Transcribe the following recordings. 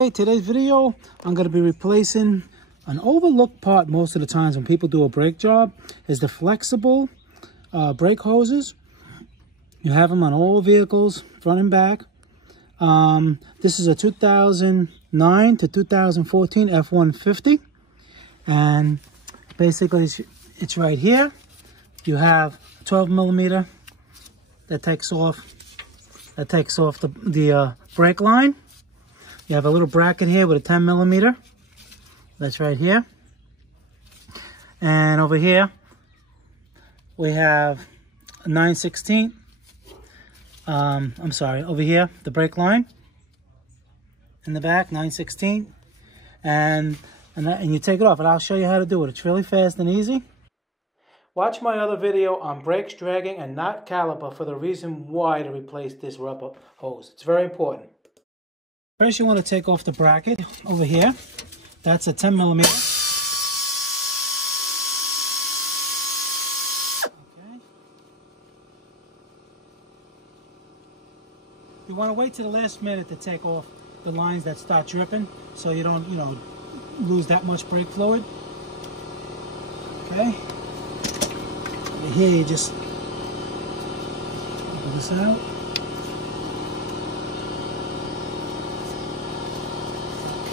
Hey, today's video, I'm going to be replacing an overlooked part most of the times when people do a brake job is the flexible brake hoses. You have them on all vehicles, front and back. This is a 2009 to 2014 F-150. And basically it's right here. You have 12 millimeter that takes off the brake line. You have a little bracket here with a 10 millimeter. That's right here. And over here, we have a 9/16. I'm sorry, over here, the brake line. In the back, 9/16. And you take it off, and I'll show you how to do it. It's really fast and easy. Watch my other video on brakes dragging and not caliper for the reason why to replace this rubber hose. It's very important. First, you want to take off the bracket over here. That's a 10 millimeter. Okay. You want to wait till the last minute to take off the lines that start dripping, so you don't, lose that much brake fluid. Okay. Over here, you just pull this out.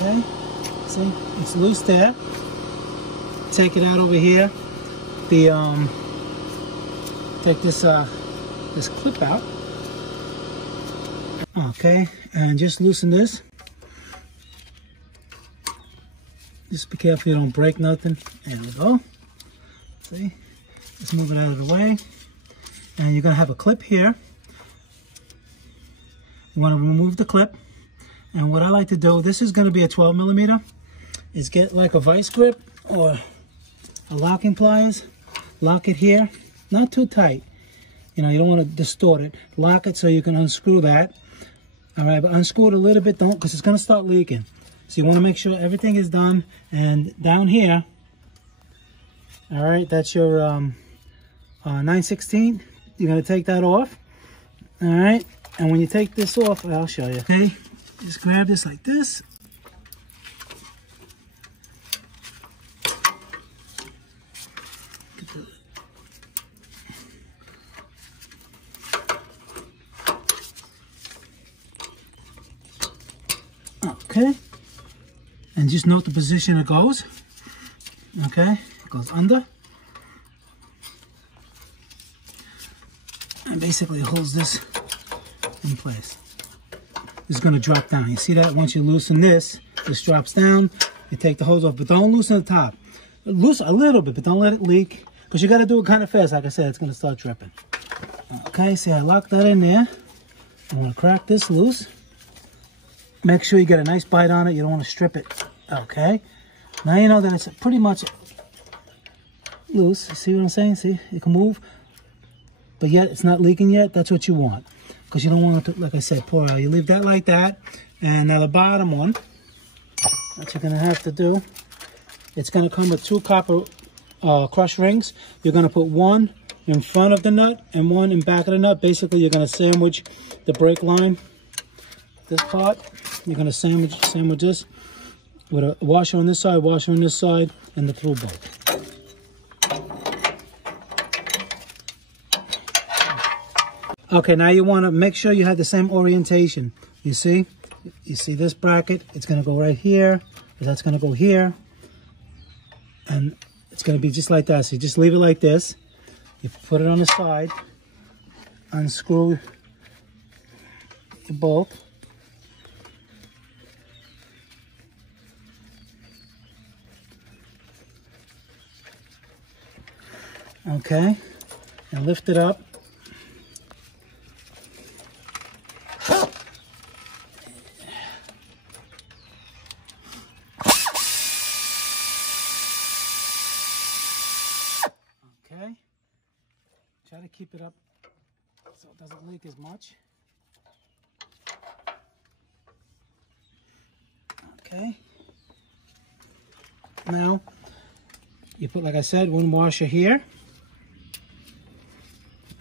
Okay, see, it's loose there. Take it out over here. Take this this clip out. Okay, and just loosen this. Just be careful you don't break nothing. There we go. See, let's move it out of the way. And you're gonna have a clip here. You want to remove the clip. And what I like to do, this is going to be a 12 millimeter, is get like a vice grip or a locking pliers, lock it here, not too tight. You don't want to distort it. Lock it so you can unscrew that. All right, but unscrew it a little bit, don't, because it's going to start leaking. So you want to make sure everything is done. And down here, all right, that's your 9/16. You're going to take that off. All right, and when you take this off, I'll show you. Okay. Just grab this like this. Okay. And just note the position it goes. Okay. It goes under. And basically it holds this in place. Is going to drop down. You see that? Once you loosen this drops down. You take the hose off, but don't loosen the top. Loosen a little bit, but don't let it leak, because you got to do it kind of fast. Like I said, it's going to start dripping. Okay, see, I locked that in there. I'm going to crack this loose. Make sure you get a nice bite on it. You don't want to strip it. Okay. Now you know that it's pretty much loose. See what I'm saying? See, it can move, but yet it's not leaking yet. That's what you want. Because you don't want it to, like I said, pour out. You leave that like that. And now the bottom one, what you're going to have to do, it's going to come with 2 copper crush rings. You're going to put one in front of the nut and one in back of the nut. Basically, you're going to sandwich the brake line. This part, you're going to sandwich this with a washer on this side, and the through bolt. Okay, now you want to make sure you have the same orientation. You see this bracket, it's going to go right here, that's going to go here, and it's going to be just like that. So you just leave it like this. You put it on the side, unscrew the bolt. Okay, and lift it up. Okay, try to keep it up so it doesn't leak as much. Okay, now you put, like I said, one washer here.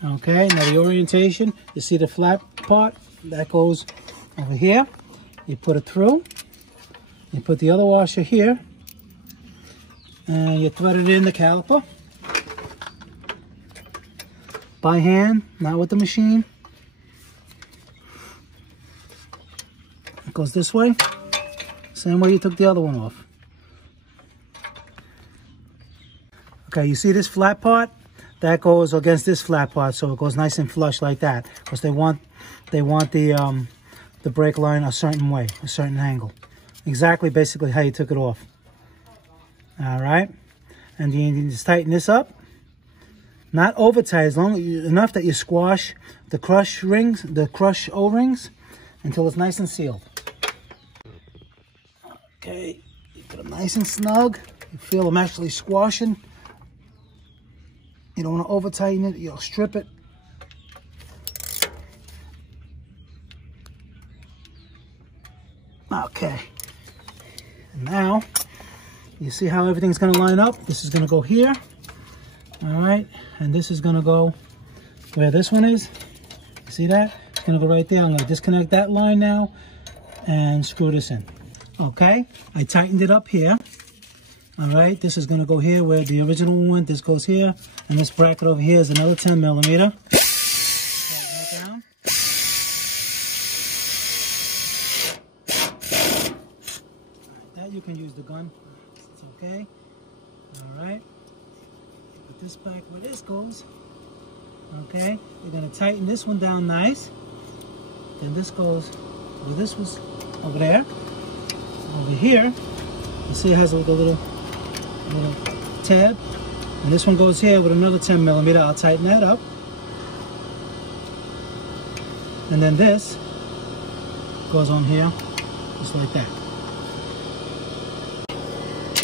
Okay, now the orientation, you see the flat part that goes over here. You put it through. You put the other washer here, and you thread it in the caliper by hand, not with the machine. It goes this way, same way you took the other one off. Okay, you see this flat part? That goes against this flat part, so it goes nice and flush like that, because they want the brake line a certain way, a certain angle. Exactly, basically how you took it off. All right, and you just tighten this up. Not over tight, enough that you squash the crush rings, the crush O-rings, until it's nice and sealed. Okay, you put them nice and snug. You feel them actually squashing. You don't want to over tighten it, you'll strip it. Okay. And now, you see how everything's going to line up? This is going to go here. All right. And this is going to go where this one is. You see that? It's going to go right there. I'm going to disconnect that line now and screw this in. Okay. I tightened it up here. All right. This is going to go here where the original one went. This goes here. And this bracket over here is another 10 millimeter. You can use the gun, it's okay. All right, put this back where this goes. Okay, you're gonna tighten this one down nice. Then this goes where this was over there. Over here, you see it has a little tab, and this one goes here with another 10 millimeter. I'll tighten that up, and then this goes on here, just like that.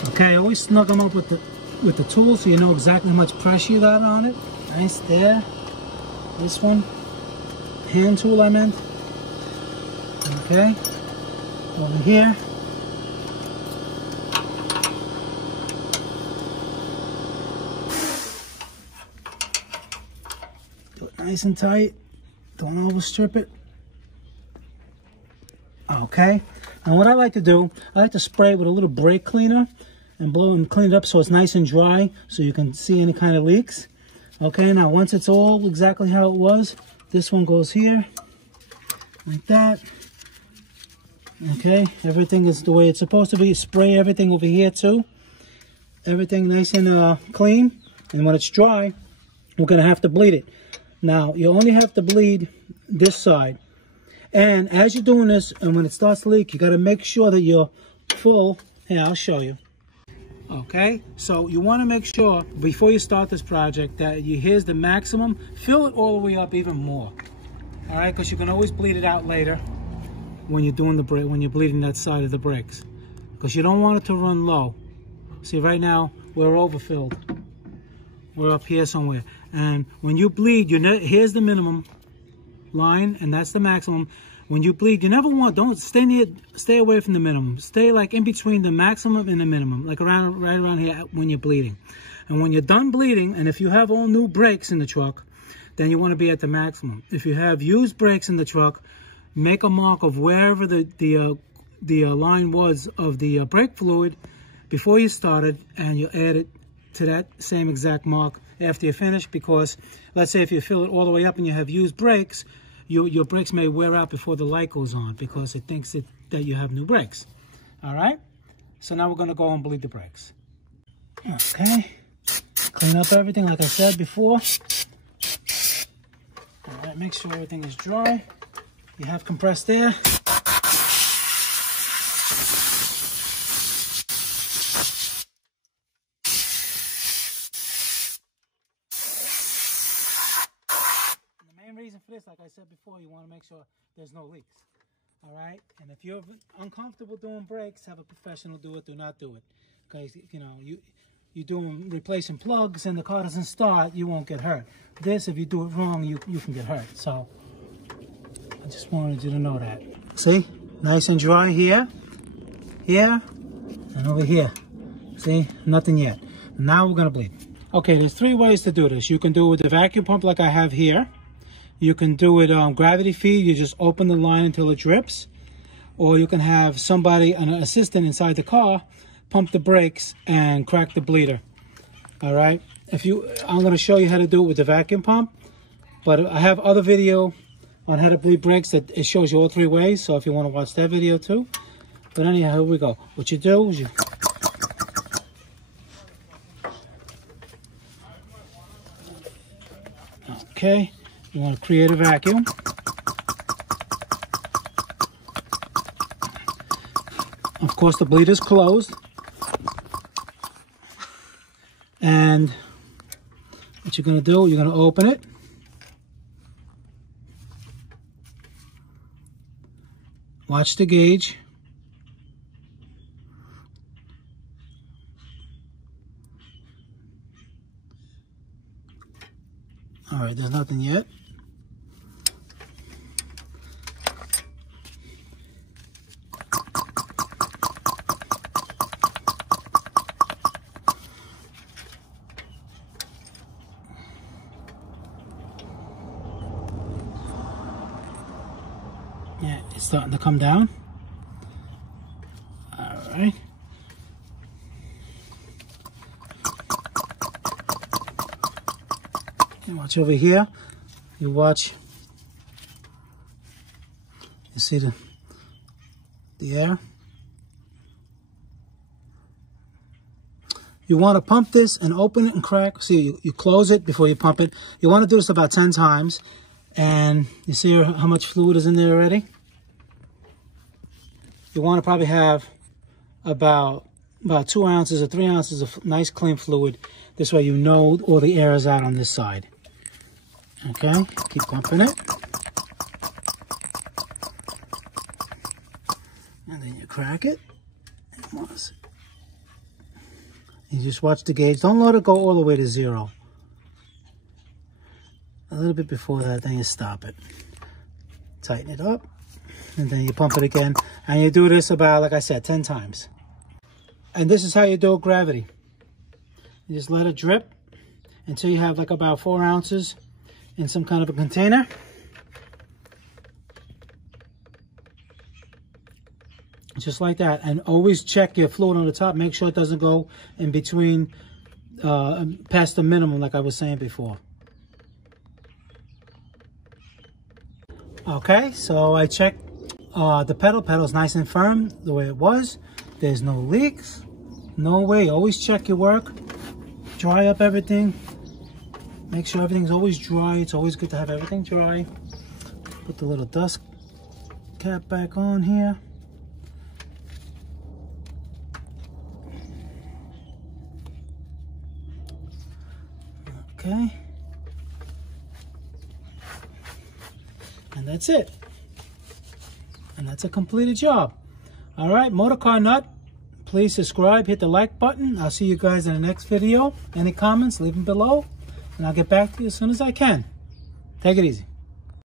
Okay, always snug them up with the tool so you know exactly how much pressure you got on it. Nice there. This one, hand tool I meant. Okay, over here. Do it nice and tight. Don't overstrip it. Okay, and what I like to do, I like to spray it with a little brake cleaner and blow and clean it up so it's nice and dry so you can see any kind of leaks. Okay, now once it's all exactly how it was, this one goes here, like that. Okay, everything is the way it's supposed to be. Spray everything over here too. Everything nice and clean. And when it's dry, we're gonna have to bleed it. Now, you only have to bleed this side. And as you're doing this, and when it starts to leak, you gotta make sure that you're full. Here, I'll show you. Okay, so you want to make sure before you start this project that here's the maximum. Fill it all the way up even more. All right, because you can always bleed it out later when you're doing the brake, when you're bleeding that side of the brakes, because you don't want it to run low. See, right now we're overfilled. We're up here somewhere, and when you bleed, here's the minimum line, and that's the maximum. When you bleed, you never want, don't stay away from the minimum. Stay like in between the maximum and the minimum, like right around here when you're bleeding. And when you're done bleeding, and if you have all new brakes in the truck, then you want to be at the maximum. If you have used brakes in the truck, make a mark of wherever the line was of the brake fluid before you started, and you add it to that same exact mark after you finish, because let's say if you fill it all the way up and you have used brakes, your brakes may wear out before the light goes on because it thinks that you have new brakes. All right? So now we're going to go and bleed the brakes. Okay. Clean up everything like I said before. All right, make sure everything is dry. You have compressed air. For this, like I said before, you want to make sure there's no leaks. All right, and if you're uncomfortable doing brakes, have a professional do it. Do not do it, because you know you're doing replacing plugs and the car doesn't start, you won't get hurt. This, if you do it wrong, you can get hurt. So I just wanted you to know that. See, nice and dry here, and over here. See, nothing yet. Now we're gonna bleed. Okay, there's 3 ways to do this. You can do it with the vacuum pump like I have here. You can do it gravity feed. You just open the line until it drips. or you can have somebody, an assistant inside the car, pump the brakes and crack the bleeder. All right. I'm going to show you how to do it with the vacuum pump, but I have other video on how to bleed brakes that it shows you all 3 ways. So if you want to watch that video too. But anyhow, here we go. What you do is okay, you want to create a vacuum. Of course, the bleeder is closed. And what you're going to do, you're going to open it. Watch the gauge. All right, there's nothing yet. Yeah, it's starting to come down. All right. You watch over here. You watch. You see the air. You want to pump this and open it and crack. See, you close it before you pump it. You want to do this about 10 times. And you see how much fluid is in there already? You want to probably have about 2 ounces or 3 ounces of nice clean fluid. This way you know all the air is out on this side. Okay, keep pumping it. And then you crack it. You just watch the gauge. Don't let it go all the way to 0. A little bit before that, then you stop it. Tighten it up, and then you pump it again. And you do this about, like I said, 10 times. And this is how you do gravity. You just let it drip until you have like about 4 ounces in some kind of a container. Just like that. And always check your fluid on the top. Make sure it doesn't go in between, past the minimum, like I was saying before. Okay, so I checked the pedal. Pedal's nice and firm the way it was. There's no leaks. No way. Always check your work. Dry up everything. Make sure everything's always dry. It's always good to have everything dry. Put the little dust cap back on here. Okay. And that's it. And that's a completed job. All right, Motor Car Nut, please subscribe, hit the like button. I'll see you guys in the next video. Any comments, leave them below, and I'll get back to you as soon as I can. Take it easy.